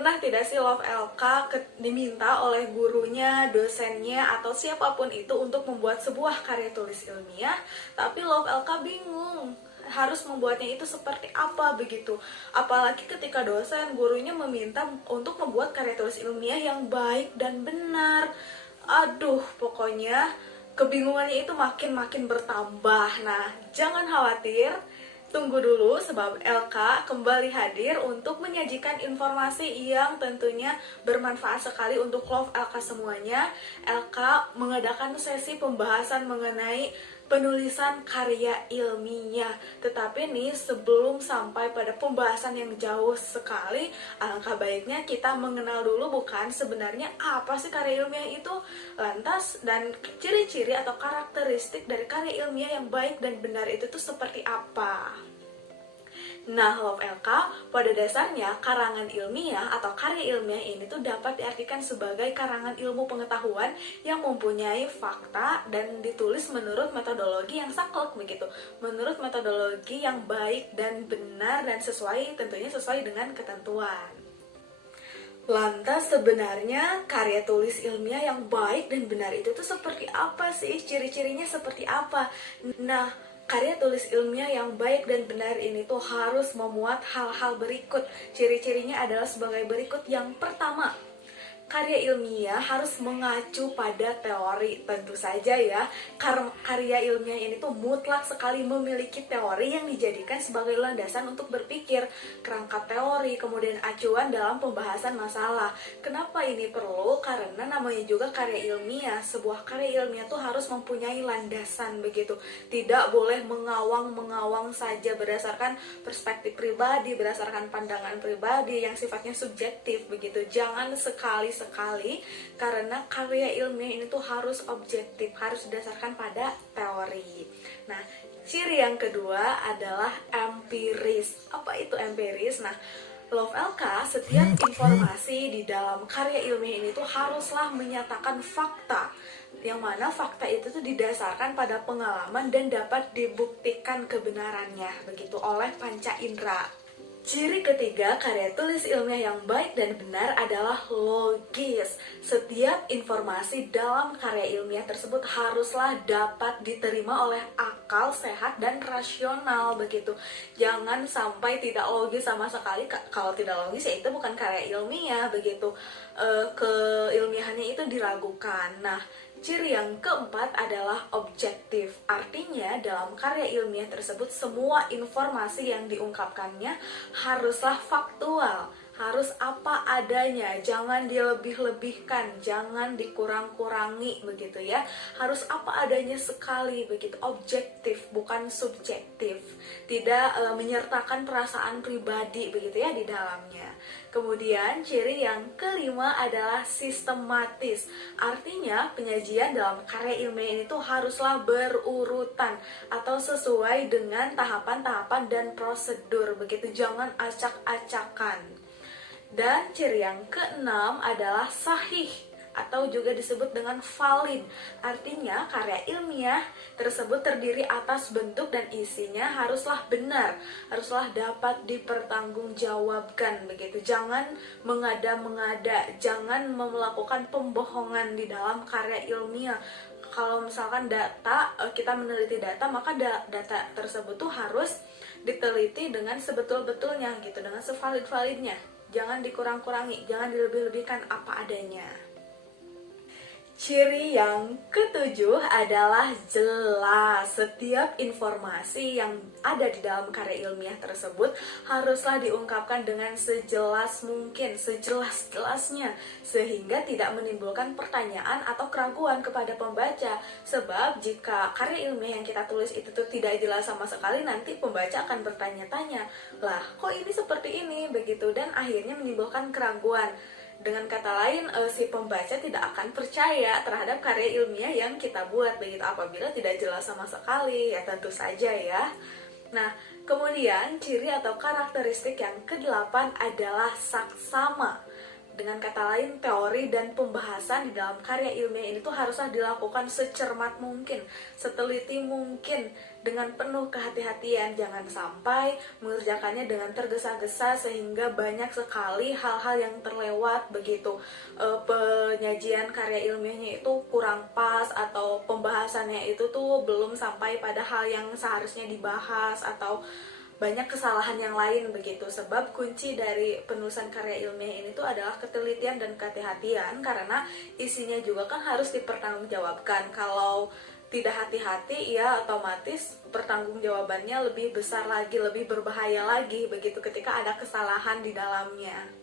Pernah tidak sih Love LK diminta oleh gurunya, dosennya, atau siapapun itu untuk membuat sebuah karya tulis ilmiah, tapi Love LK bingung harus membuatnya itu seperti apa begitu. Apalagi ketika dosen, gurunya meminta untuk membuat karya tulis ilmiah yang baik dan benar. Aduh, pokoknya kebingungannya itu makin bertambah. Nah, jangan khawatir. Tunggu dulu sebab LK kembali hadir untuk menyajikan informasi yang tentunya bermanfaat sekali untuk Love LK semuanya. LK mengadakan sesi pembahasan mengenai penulisan karya ilmiah. Tetapi nih sebelum sampai pada pembahasan yang jauh sekali, alangkah baiknya kita mengenal dulu bukan sebenarnya apa sih karya ilmiah itu, lantas dan ciri-ciri atau karakteristik dari karya ilmiah yang baik dan benar itu tuh seperti apa. Nah, Love LK, pada dasarnya karangan ilmiah atau karya ilmiah ini tuh dapat diartikan sebagai karangan ilmu pengetahuan yang mempunyai fakta dan ditulis menurut metodologi yang saklek begitu. Menurut metodologi yang baik dan benar dan tentunya sesuai dengan ketentuan. Lantas sebenarnya karya tulis ilmiah yang baik dan benar itu tuh seperti apa sih? Ciri-cirinya seperti apa? Nah, karya tulis ilmiah yang baik dan benar ini tuh harus memuat hal-hal berikut. Ciri-cirinya adalah sebagai berikut. Yang pertama, karya ilmiah harus mengacu pada teori. Tentu saja ya, karya ilmiah ini tuh mutlak sekali memiliki teori yang dijadikan sebagai landasan untuk berpikir, kerangka teori, kemudian acuan dalam pembahasan masalah. Kenapa ini perlu? Karena namanya juga karya ilmiah. Sebuah karya ilmiah tuh harus mempunyai landasan begitu. Tidak boleh mengawang saja berdasarkan perspektif pribadi, berdasarkan pandangan pribadi yang sifatnya subjektif begitu. Jangan sekali karena karya ilmiah ini tuh harus objektif, harus didasarkan pada teori. Nah, ciri yang kedua adalah empiris. Apa itu empiris? Nah, Love LK, setiap informasi di dalam karya ilmiah ini tuh haruslah menyatakan fakta, yang mana fakta itu tuh didasarkan pada pengalaman dan dapat dibuktikan kebenarannya begitu oleh panca indera. Ciri ketiga karya tulis ilmiah yang baik dan benar adalah logis. Setiap informasi dalam karya ilmiah tersebut haruslah dapat diterima oleh akal sehat dan rasional begitu. Jangan sampai tidak logis sama sekali. Kalau tidak logis ya itu bukan karya ilmiah begitu. Keilmiahannya itu diragukan. Nah, ciri yang keempat adalah objektif. Artinya dalam karya ilmiah tersebut semua informasi yang diungkapkannya haruslah faktual, harus apa adanya, jangan dilebih-lebihkan, jangan dikurang-kurangi begitu ya. Harus apa adanya sekali begitu, objektif bukan subjektif. Tidak menyertakan perasaan pribadi begitu ya di dalamnya. Kemudian ciri yang kelima adalah sistematis. Artinya penyajian dalam karya ilmiah ini tuh haruslah berurutan atau sesuai dengan tahapan-tahapan dan prosedur begitu. Jangan acak-acakan. Dan ciri yang keenam adalah sahih atau juga disebut dengan valid. Artinya karya ilmiah tersebut terdiri atas bentuk dan isinya haruslah benar, haruslah dapat dipertanggungjawabkan begitu. Jangan mengada-mengada, jangan melakukan pembohongan di dalam karya ilmiah. Kalau misalkan kita meneliti data, maka data tersebut tuh harus diteliti dengan sebetul-betulnya gitu, dengan sevalid-validnya. Jangan dikurang-kurangi, jangan dilebih-lebihkan apa adanya. Ciri yang ketujuh adalah jelas. Setiap informasi yang ada di dalam karya ilmiah tersebut haruslah diungkapkan dengan sejelas mungkin, sejelas-jelasnya, sehingga tidak menimbulkan pertanyaan atau keraguan kepada pembaca. Sebab jika karya ilmiah yang kita tulis itu tuh tidak jelas sama sekali, nanti pembaca akan bertanya-tanya, lah kok ini seperti ini begitu, dan akhirnya menimbulkan keraguan. Dengan kata lain, si pembaca tidak akan percaya terhadap karya ilmiah yang kita buat begitu apabila tidak jelas sama sekali, ya tentu saja ya. Nah, kemudian ciri atau karakteristik yang kedelapan adalah saksama. Dengan kata lain, teori dan pembahasan di dalam karya ilmiah ini tuh haruslah dilakukan secermat mungkin, seteliti mungkin, dengan penuh kehati-hatian. Jangan sampai mengerjakannya dengan tergesa-gesa sehingga banyak sekali hal-hal yang terlewat begitu. Penyajian karya ilmiahnya itu kurang pas, atau pembahasannya itu tuh belum sampai pada hal yang seharusnya dibahas, atau banyak kesalahan yang lain begitu. Sebab kunci dari penulisan karya ilmiah ini tuh adalah ketelitian dan kehati-hatian, karena isinya juga kan harus dipertanggungjawabkan. Kalau tidak hati-hati, ya otomatis pertanggungjawabannya lebih besar lagi, lebih berbahaya lagi begitu ketika ada kesalahan di dalamnya.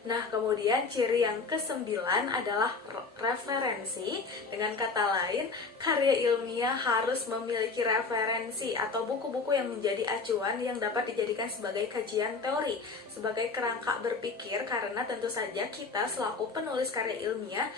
Nah, kemudian ciri yang kesembilan adalah referensi. Dengan kata lain, karya ilmiah harus memiliki referensi atau buku-buku yang menjadi acuan yang dapat dijadikan sebagai kajian teori, sebagai kerangka berpikir, karena tentu saja kita selaku penulis karya ilmiah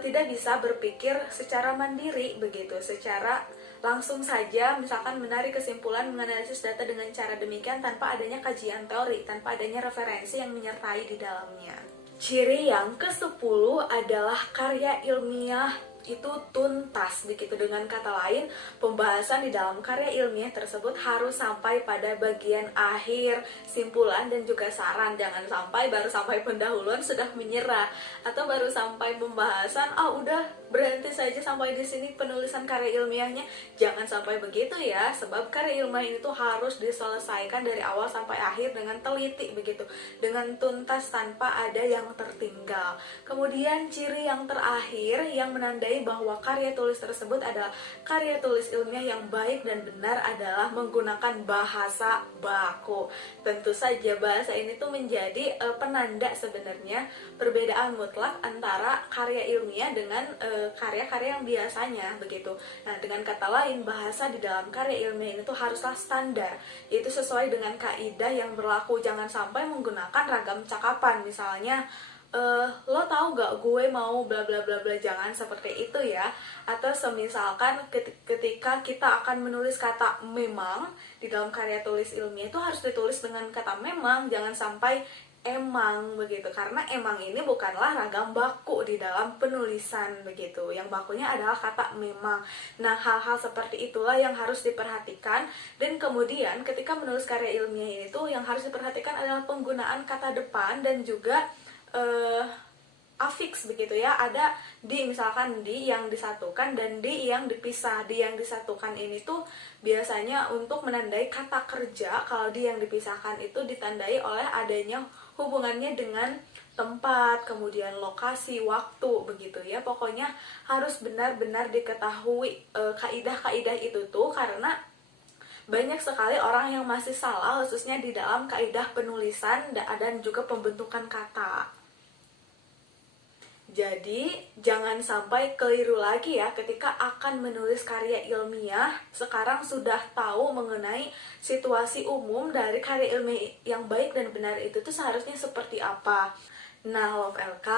tidak bisa berpikir secara mandiri begitu, secara langsung saja misalkan menarik kesimpulan, menganalisis data dengan cara demikian tanpa adanya kajian teori, tanpa adanya referensi yang menyertai di dalamnya. Ciri yang ke-10 adalah karya ilmiah itu tuntas begitu. Dengan kata lain, pembahasan di dalam karya ilmiah tersebut harus sampai pada bagian akhir, simpulan dan juga saran. Jangan sampai baru sampai pendahuluan sudah menyerah, atau baru sampai pembahasan udah berhenti saja sampai di sini penulisan karya ilmiahnya. Jangan sampai begitu ya, sebab karya ilmiah itu harus diselesaikan dari awal sampai akhir dengan teliti begitu, dengan tuntas tanpa ada yang tertinggal. Kemudian ciri yang terakhir yang menandai bahwa karya tulis tersebut adalah karya tulis ilmiah yang baik dan benar adalah menggunakan bahasa baku. Tentu saja bahasa ini tuh menjadi penanda sebenarnya perbedaan mutlak antara karya ilmiah dengan karya-karya yang biasanya begitu. Nah, dengan kata lain, bahasa di dalam karya ilmiah ini tuh haruslah standar, yaitu sesuai dengan kaidah yang berlaku. Jangan sampai menggunakan ragam cakapan, misalnya lo tahu gak gue mau bla bla bla bla. Jangan seperti itu ya. Atau semisalkan ketika kita akan menulis kata memang di dalam karya tulis ilmiah itu harus ditulis dengan kata memang, jangan sampai emang begitu, karena emang ini bukanlah ragam baku di dalam penulisan begitu. Yang bakunya adalah kata memang. Nah, hal-hal seperti itulah yang harus diperhatikan. Dan kemudian ketika menulis karya ilmiah ini tuh yang harus diperhatikan adalah penggunaan kata depan dan juga afiks begitu ya. Ada di, misalkan di yang disatukan dan di yang dipisah. Di yang disatukan ini tuh biasanya untuk menandai kata kerja, kalau di yang dipisahkan itu ditandai oleh adanya hubungannya dengan tempat, kemudian lokasi, waktu begitu ya. Pokoknya harus benar-benar diketahui kaidah-kaidah itu tuh, karena banyak sekali orang yang masih salah khususnya di dalam kaidah penulisan dan juga pembentukan kata. Jadi, jangan sampai keliru lagi ya ketika akan menulis karya ilmiah. Sekarang sudah tahu mengenai situasi umum dari karya ilmiah yang baik dan benar itu tuh seharusnya seperti apa. Nah, Love LK,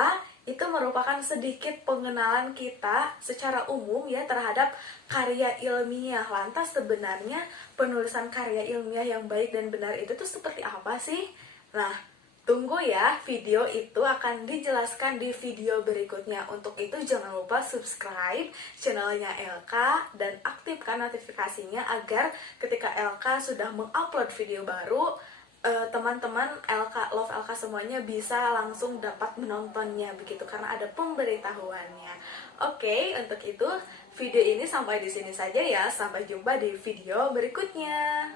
itu merupakan sedikit pengenalan kita secara umum ya terhadap karya ilmiah. Lantas sebenarnya penulisan karya ilmiah yang baik dan benar itu tuh seperti apa sih? Nah, tunggu ya, video itu akan dijelaskan di video berikutnya. Untuk itu jangan lupa subscribe channelnya LK dan aktifkan notifikasinya agar ketika LK sudah mengupload video baru, teman-teman LK, Love LK semuanya bisa langsung dapat menontonnya begitu, karena ada pemberitahuannya. Oke, untuk itu video ini sampai di sini saja ya. Sampai jumpa di video berikutnya.